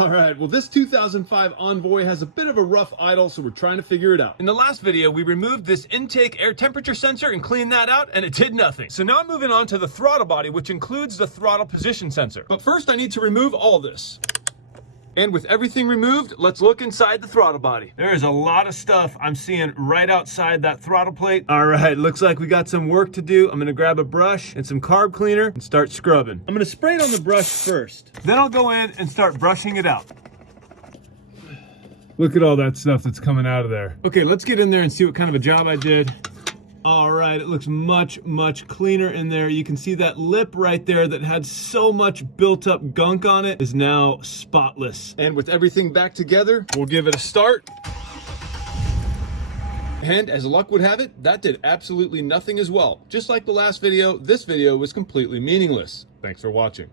All right, well, this 2005 Envoy has a bit of a rough idle, so we're trying to figure it out. In the last video, we removed this intake air temperature sensor and cleaned that out, and it did nothing. So now I'm moving on to the throttle body, which includes the throttle position sensor. But first, I need to remove all this. And with everything removed, let's look inside the throttle body. There is a lot of stuff I'm seeing right outside that throttle plate. All right, looks like we got some work to do. I'm gonna grab a brush and some carb cleaner and start scrubbing. I'm gonna spray it on the brush first. Then I'll go in and start brushing it out. Look at all that stuff that's coming out of there. Okay, let's get in there and see what kind of a job I did. All right, it looks much, much cleaner in there. You can see that lip right there that had so much built up gunk on it is now spotless. And with everything back together, we'll give it a start. And as luck would have it, that did absolutely nothing as well. Just like the last video, this video was completely meaningless. Thanks for watching.